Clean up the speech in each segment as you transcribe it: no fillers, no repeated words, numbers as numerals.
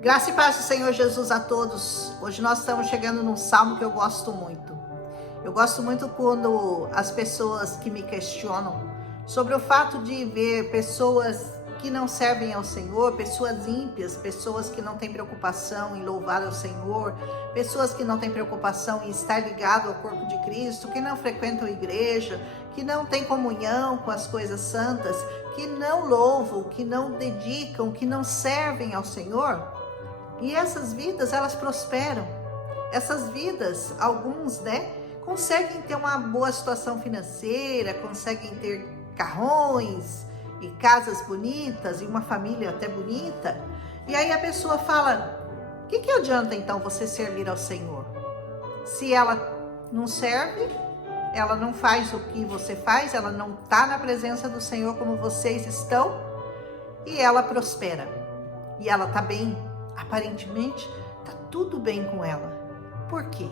Graça e paz do Senhor Jesus a todos. Hoje nós estamos chegando num salmo que eu gosto muito. Eu gosto muito quando as pessoas que me questionam sobre o fato de ver pessoas que não servem ao Senhor, pessoas ímpias, pessoas que não têm preocupação em louvar ao Senhor, pessoas que não têm preocupação em estar ligado ao corpo de Cristo, que não frequentam a igreja, que não têm comunhão com as coisas santas, que não louvam, que não dedicam, que não servem ao Senhor. E essas vidas, elas prosperam. Essas vidas, alguns, conseguem ter uma boa situação financeira, conseguem ter carrões e casas bonitas e uma família até bonita. E aí a pessoa fala: o que adianta então você servir ao Senhor? Se ela não serve, ela não faz o que você faz, ela não está na presença do Senhor como vocês estão, e ela prospera. E ela está bem. Aparentemente, está tudo bem com ela. Por quê?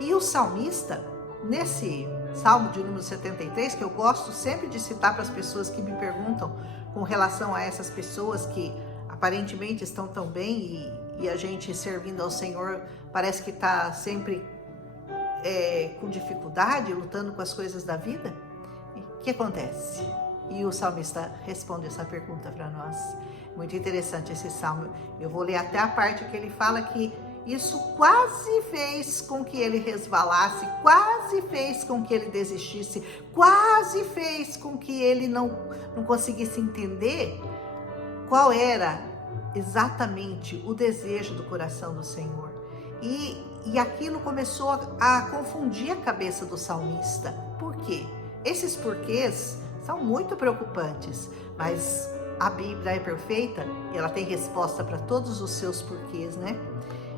E o salmista, nesse Salmo de número 73, que eu gosto sempre de citar para as pessoas que me perguntam com relação a essas pessoas que aparentemente estão tão bem e a gente servindo ao Senhor parece que está sempre com dificuldade, lutando com as coisas da vida. O que acontece? E o salmista responde essa pergunta para nós. Muito interessante esse salmo. Eu vou ler até a parte que ele fala que isso quase fez com que ele resvalasse, quase fez com que ele desistisse, quase fez com que ele não conseguisse entender qual era exatamente o desejo do coração do Senhor. E aquilo começou a confundir a cabeça do salmista. Por quê? Esses porquês são muito preocupantes, mas a Bíblia é perfeita e ela tem resposta para todos os seus porquês,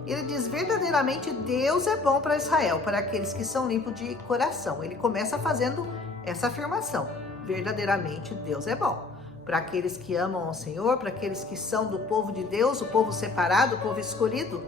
Ele diz: verdadeiramente Deus é bom para Israel, para aqueles que são limpos de coração. Ele começa fazendo essa afirmação: verdadeiramente Deus é bom para aqueles que amam ao Senhor, para aqueles que são do povo de Deus, o povo separado, o povo escolhido.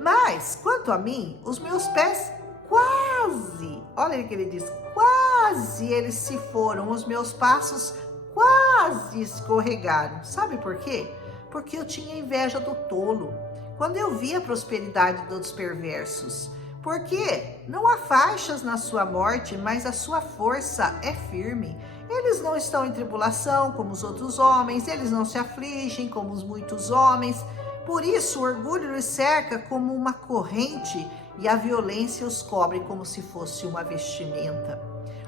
Mas quanto a mim, os meus pés quase, olha o que ele diz, quase eles se foram, os meus passos quase escorregaram. Sabe por quê? Porque eu tinha inveja do tolo, quando eu via a prosperidade dos perversos. Porque não há faixas na sua morte, mas a sua força é firme. Eles não estão em tribulação como os outros homens, eles não se afligem como os muitos homens. Por isso o orgulho os cerca como uma corrente e a violência os cobre como se fosse uma vestimenta.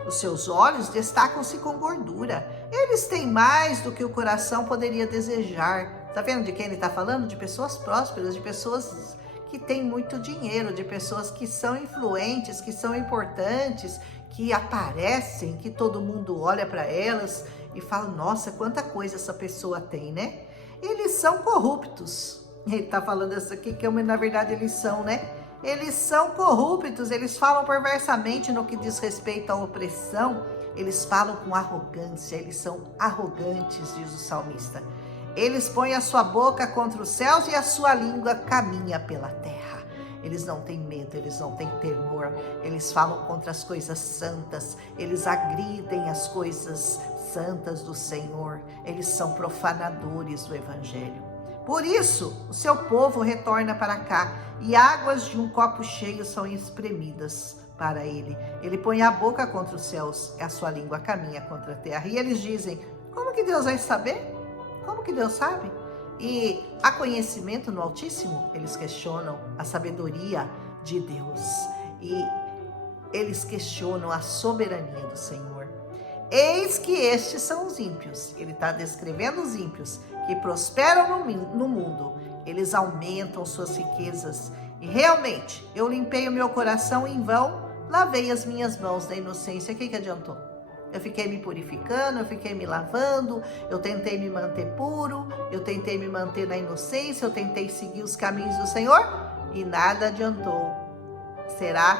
Os seus olhos destacam-se com gordura. Eles têm mais do que o coração poderia desejar. Tá vendo de quem ele está falando? De pessoas prósperas, de pessoas que têm muito dinheiro, de pessoas que são influentes, que são importantes, que aparecem, que todo mundo olha para elas e fala: nossa, quanta coisa essa pessoa tem, Eles são corruptos. Ele está falando isso aqui, que na verdade eles são, Eles são corruptos, eles falam perversamente no que diz respeito à opressão, eles falam com arrogância, eles são arrogantes, diz o salmista. Eles põem a sua boca contra os céus e a sua língua caminha pela terra. Eles não têm medo, eles não têm temor, eles falam contra as coisas santas, eles agridem as coisas santas do Senhor, eles são profanadores do Evangelho. Por isso, o seu povo retorna para cá e águas de um copo cheio são espremidas para ele. Ele põe a boca contra os céus e a sua língua caminha contra a terra. E eles dizem: como que Deus vai saber? Como que Deus sabe? E há conhecimento no Altíssimo? Eles questionam a sabedoria de Deus. E eles questionam a soberania do Senhor. Eis que estes são os ímpios. Ele está descrevendo os ímpios que prosperam no mundo. Eles aumentam suas riquezas. E realmente, eu limpei o meu coração em vão, lavei as minhas mãos da inocência. O que adiantou? Eu fiquei me purificando, eu fiquei me lavando, eu tentei me manter puro, eu tentei me manter na inocência, eu tentei seguir os caminhos do Senhor e nada adiantou. Será?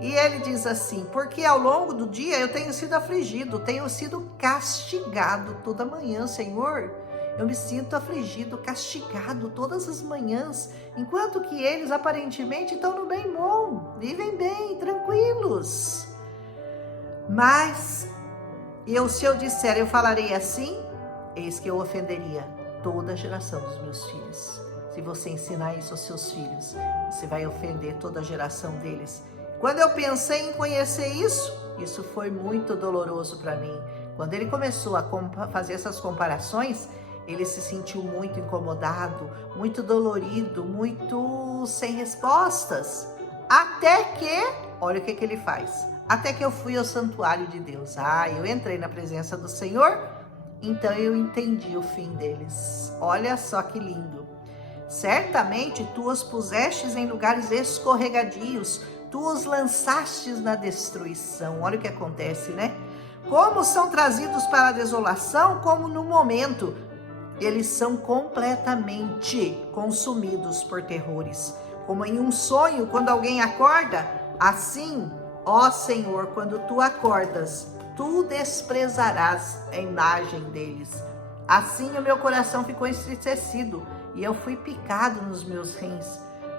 E ele diz assim: porque ao longo do dia eu tenho sido afligido, tenho sido castigado toda manhã, Senhor. Eu me sinto afligido, castigado todas as manhãs, enquanto que eles aparentemente estão no bem bom, vivem bem, tranquilos. Mas se eu falarei assim, eis que eu ofenderia toda a geração dos meus filhos. Se você ensinar isso aos seus filhos, você vai ofender toda a geração deles. Quando eu pensei em conhecer isso foi muito doloroso para mim. Quando ele começou a fazer essas comparações, ele se sentiu muito incomodado, muito dolorido, muito sem respostas. Até que, olha o que ele faz. Até que eu fui ao santuário de Deus. Eu entrei na presença do Senhor, então eu entendi o fim deles. Olha só que lindo. Certamente tu os pusestes em lugares escorregadios, tu os lançastes na destruição. Olha o que acontece, né? Como são trazidos para a desolação, como no momento, eles são completamente consumidos por terrores. Como em um sonho, quando alguém acorda, assim, ó Senhor, quando tu acordas, tu desprezarás a imagem deles. Assim o meu coração ficou entristecido e eu fui picado nos meus rins.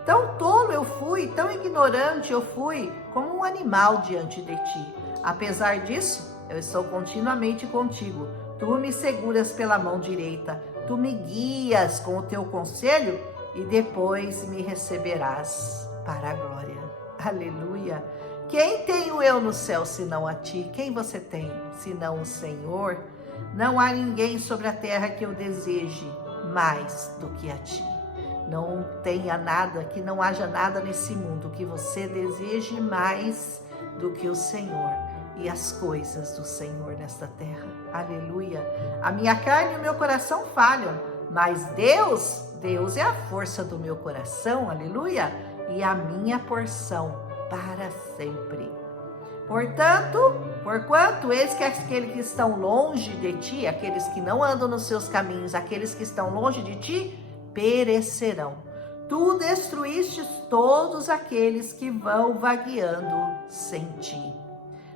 Tão tolo eu fui, tão ignorante eu fui, como um animal diante de ti. Apesar disso, eu estou continuamente contigo. Tu me seguras pela mão direita, tu me guias com o teu conselho e depois me receberás para a glória. Aleluia! Quem tenho eu no céu senão a ti? Quem você tem senão o Senhor? Não há ninguém sobre a terra que eu deseje mais do que a ti. Não tenha nada, que não haja nada nesse mundo que você deseje mais do que o Senhor e as coisas do Senhor nesta terra. Aleluia! A minha carne e o meu coração falham, mas Deus é a força do meu coração, aleluia, e a minha porção para sempre. Porquanto eis que aqueles que estão longe de ti, aqueles que não andam nos seus caminhos, aqueles que estão longe de ti, perecerão. Tu destruístes todos aqueles que vão vagueando sem ti.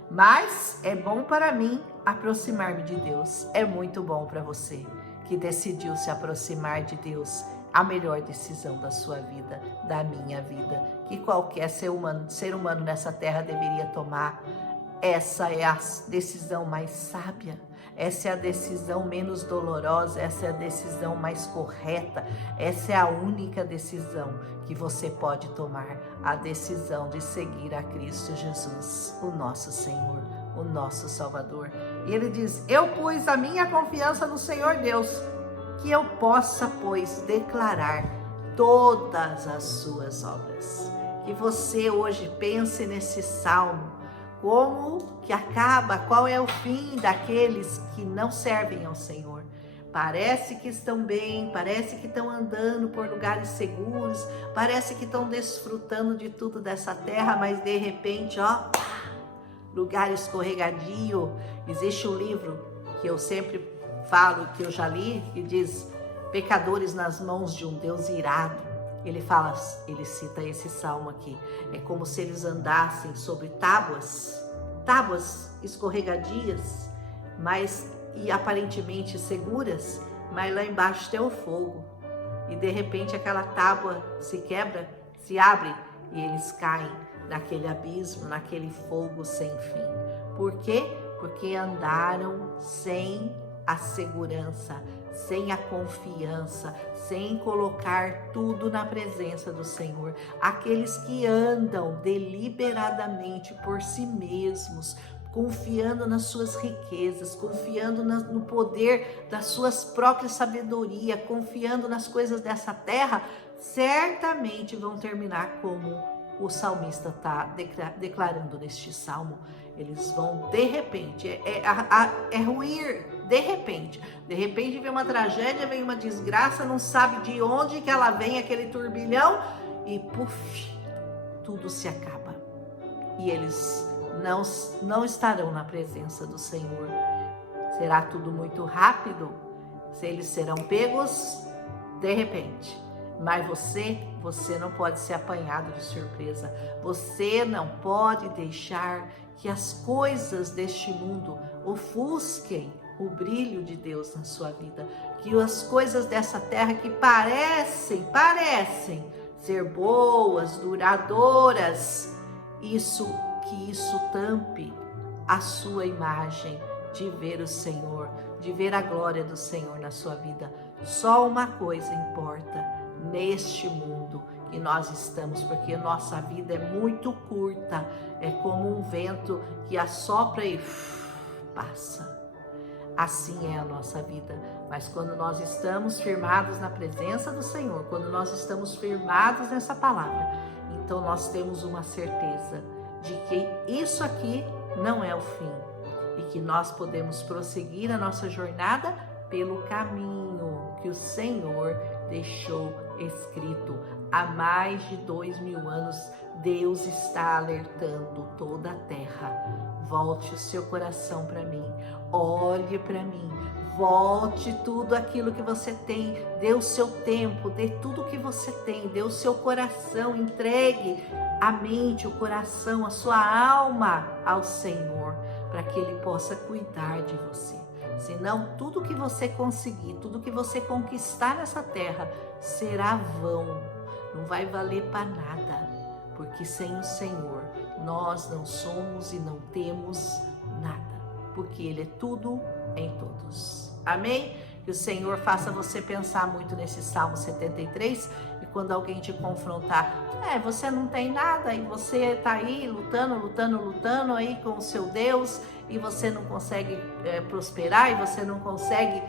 Mas é bom para mim aproximar-me de Deus. É muito bom para você que decidiu se aproximar de Deus. A melhor decisão da sua vida, da minha vida, que qualquer ser humano nessa terra deveria tomar. Essa é a decisão mais sábia, essa é a decisão menos dolorosa, essa é a decisão mais correta, essa é a única decisão que você pode tomar, a decisão de seguir a Cristo Jesus, o nosso Senhor, o nosso Salvador. E ele diz: eu pus a minha confiança no Senhor Deus, que eu possa, pois, declarar todas as suas obras. Que você hoje pense nesse salmo, como que acaba, qual é o fim daqueles que não servem ao Senhor. Parece que estão bem, parece que estão andando por lugares seguros, parece que estão desfrutando de tudo dessa terra, mas de repente, lugar escorregadio. Existe um livro que eu sempre falo, que eu já li, que diz pecadores nas mãos de um Deus irado. Ele cita esse salmo aqui. É como se eles andassem sobre tábuas escorregadias, e aparentemente seguras, mas lá embaixo tem o fogo. E de repente aquela tábua se quebra, se abre e eles caem naquele abismo, naquele fogo sem fim. Por quê? Porque andaram sem a segurança, sem a confiança, sem colocar tudo na presença do Senhor. Aqueles que andam deliberadamente por si mesmos, confiando nas suas riquezas, confiando no poder das suas próprias sabedoria, confiando nas coisas dessa terra, certamente vão terminar como o salmista está declarando neste salmo. Eles vão, de repente, ruir, de repente vem uma tragédia, vem uma desgraça, não sabe de onde que ela vem, aquele turbilhão, e puf, tudo se acaba. E eles não estarão na presença do Senhor. Será tudo muito rápido, eles serão pegos de repente. Mas você não pode ser apanhado de surpresa. Você não pode deixar que as coisas deste mundo ofusquem o brilho de Deus na sua vida. Que as coisas dessa terra que parecem ser boas, duradouras, que isso tampe a sua imagem de ver o Senhor, de ver a glória do Senhor na sua vida. Só uma coisa importa neste mundo que nós estamos, porque nossa vida é muito curta, é como um vento que assopra e passa. Assim é a nossa vida, mas quando nós estamos firmados na presença do Senhor, quando nós estamos firmados nessa palavra, então nós temos uma certeza de que isso aqui não é o fim e que nós podemos prosseguir a nossa jornada pelo caminho que o Senhor deixou escrito. Há mais de 2000 anos, Deus está alertando toda a terra. Volte o seu coração para mim, olhe para mim, volte tudo aquilo que você tem, dê o seu tempo, dê tudo que você tem, dê o seu coração, entregue a mente, o coração, a sua alma ao Senhor, para que Ele possa cuidar de você. Senão, tudo que você conseguir, tudo que você conquistar nessa terra será vão, não vai valer para nada, porque sem o Senhor nós não somos e não temos nada, porque Ele é tudo em todos. Amém? Que o Senhor faça você pensar muito nesse Salmo 73 e quando alguém te confrontar, você não tem nada e você está aí lutando aí com o seu Deus e você não consegue prosperar e você não consegue.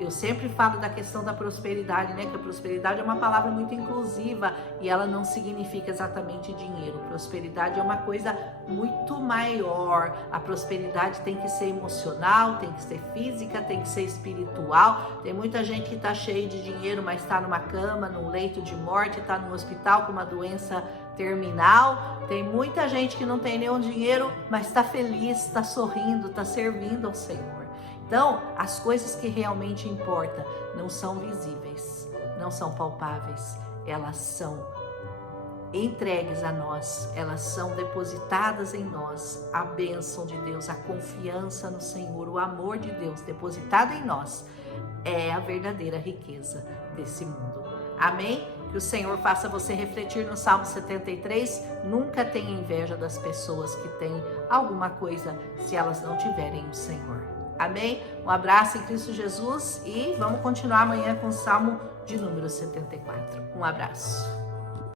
Eu sempre falo da questão da prosperidade, né? Que a prosperidade é uma palavra muito inclusiva e ela não significa exatamente dinheiro. Prosperidade é uma coisa muito maior. A prosperidade tem que ser emocional, tem que ser física, tem que ser espiritual. Tem muita gente que está cheia de dinheiro, mas está numa cama, num leito de morte, está no hospital com uma doença terminal. Tem muita gente que não tem nenhum dinheiro, mas está feliz, está sorrindo, está servindo ao Senhor. Então, as coisas que realmente importam não são visíveis, não são palpáveis, elas são entregues a nós, elas são depositadas em nós. A bênção de Deus, a confiança no Senhor, o amor de Deus depositado em nós é a verdadeira riqueza desse mundo. Amém? Que o Senhor faça você refletir no Salmo 73. Nunca tenha inveja das pessoas que têm alguma coisa se elas não tiverem o Senhor. Amém? Um abraço em Cristo Jesus e vamos continuar amanhã com o Salmo de número 74. Um abraço.